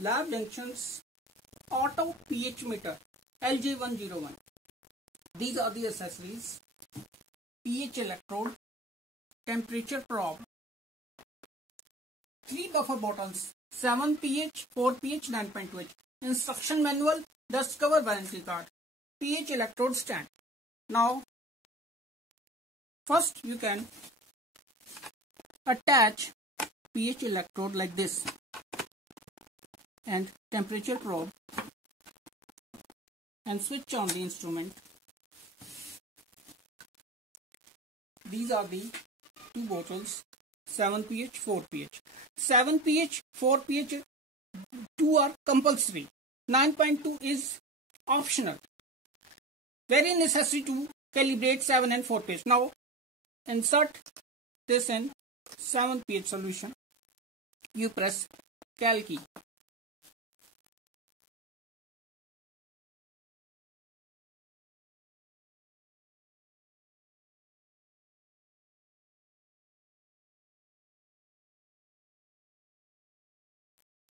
Lab Junctions Auto pH Meter LJ101. These are the accessories: pH electrode, temperature probe, 3 buffer bottles, 7 pH, 4 pH, 9.2 H. Instruction manual, dust cover, warranty card, pH electrode stand. Now, first you can attach pH electrode like this and temperature probe and switch on the instrument. These are the two bottles, 7 pH, 4 pH. 7 pH, 4 pH, 2 are compulsory. 9.2 is optional. Very necessary to calibrate 7 and 4 pH. Now, insert this in 7 pH solution. You press Cal key.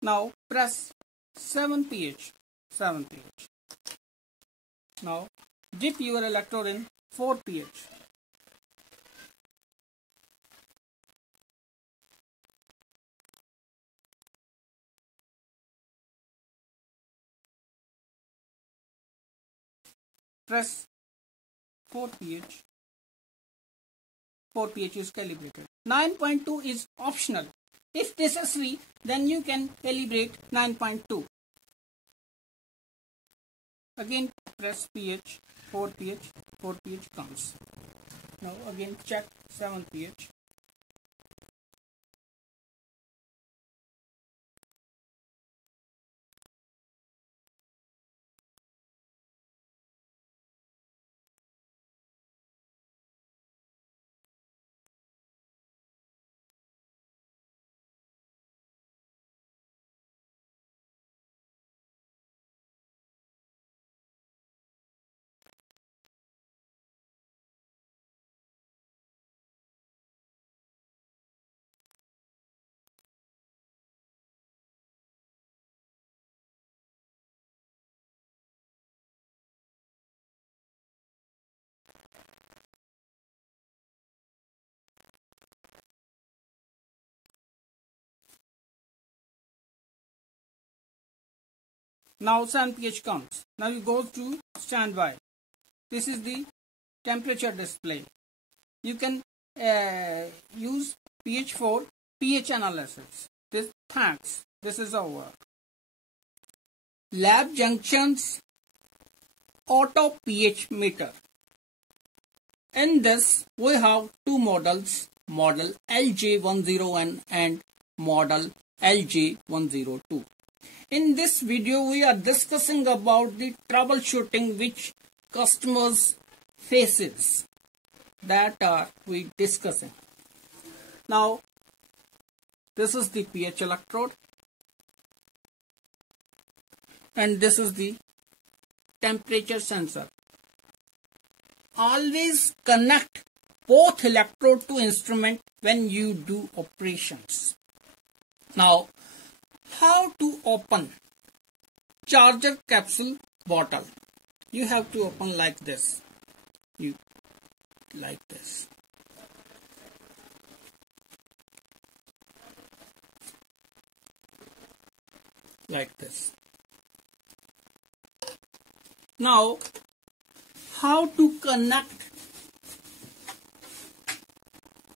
Now press 7 pH. 7 pH. Now dip your electrode in 4 pH. Press 4 pH. 4 pH is calibrated. 9.2 is optional. If necessary, then you can calibrate 9.2. Again press pH, 4 pH, 4 pH comes. Now again check 7 pH. Now 7 pH comes. Now you go to standby. This is the temperature display. You can use pH for pH analysis. This is over. Lab Junctions Auto pH Meter. In this we have two models, model LJ101 and model LJ102. In this video, we are discussing about the troubleshooting which customers faces. That are we discussing. Now, this is the pH electrode and this is the temperature sensor. Always connect both electrode to instrument when you do operations. Now, how to open charger capsule bottle? You have to open like this. Like this. Like this. Now, how to connect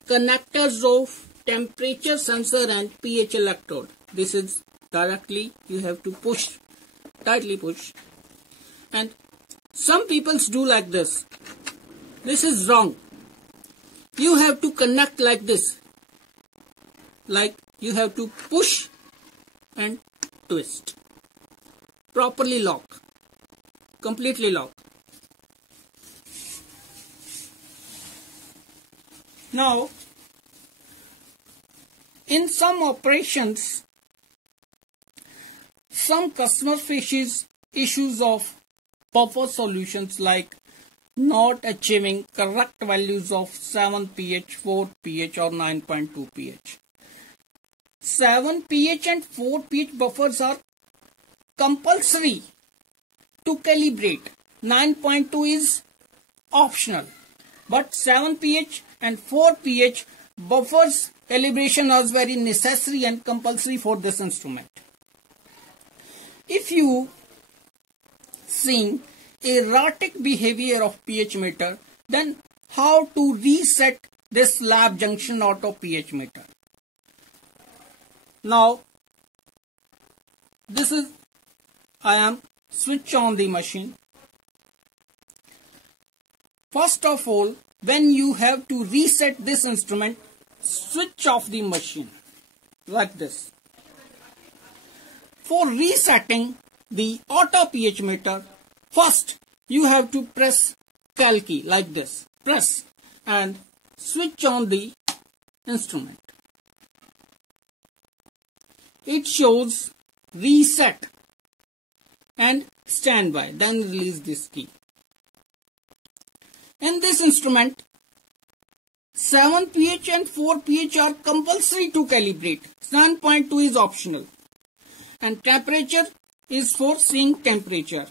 connectors of temperature sensor and pH electrode? This is directly you have to push, tightly push, and some people do like this. This is wrong. You have to connect like this, like you have to push and twist. Properly lock, completely lock. Now, in some operations, some customer faces issues of buffer solutions like not achieving correct values of 7 pH, 4 pH or 9.2 pH. 7 pH and 4 pH buffers are compulsory to calibrate. 9.2 is optional, but 7 pH and 4 pH buffers calibration is very necessary and compulsory for this instrument. If you seeing erratic behavior of pH meter, then how to reset this lab junction auto pH meter? Now this is, I am switch on the machine. First of all, when you have to reset this instrument, switch off the machine like this. For resetting the auto pH meter, first you have to press cal key like this. Press and switch on the instrument. It shows reset and standby, then release this key. In this instrument, 7 pH and 4 pH are compulsory to calibrate. 9.2 is optional. And temperature is for seeing temperature.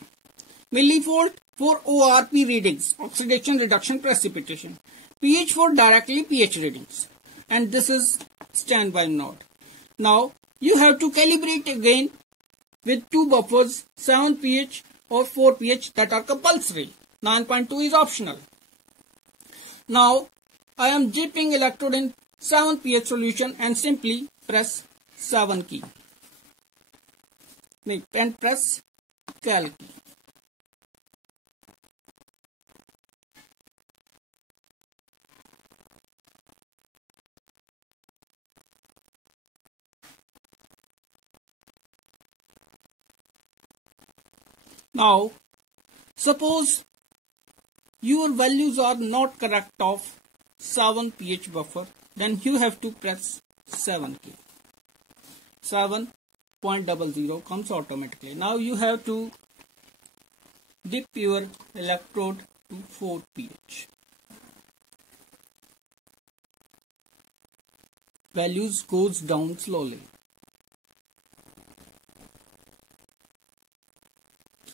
Millivolt for ORP readings, oxidation, reduction, precipitation. pH for directly pH readings. And this is standby node. Now you have to calibrate again with two buffers, 7 pH or 4 pH, that are compulsory. 9.2 is optional. Now I am dipping electrode in 7 pH solution and simply press 7 key. And press cal key. Now suppose your values are not correct of 7 pH buffer, then you have to press 7 key. 7.00 comes automatically. Now you have to dip your electrode to 4 pH. Values goes down slowly.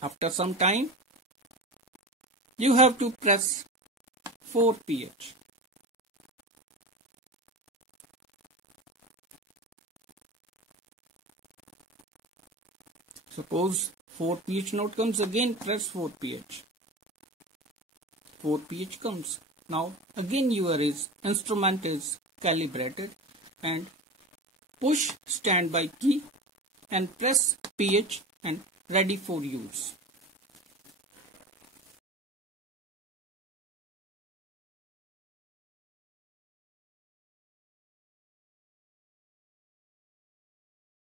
After some time, you have to press 4 pH. Suppose 4 pH node comes, again press 4 pH. 4 pH comes. Now again your instrument is calibrated and push standby key and press pH and ready for use.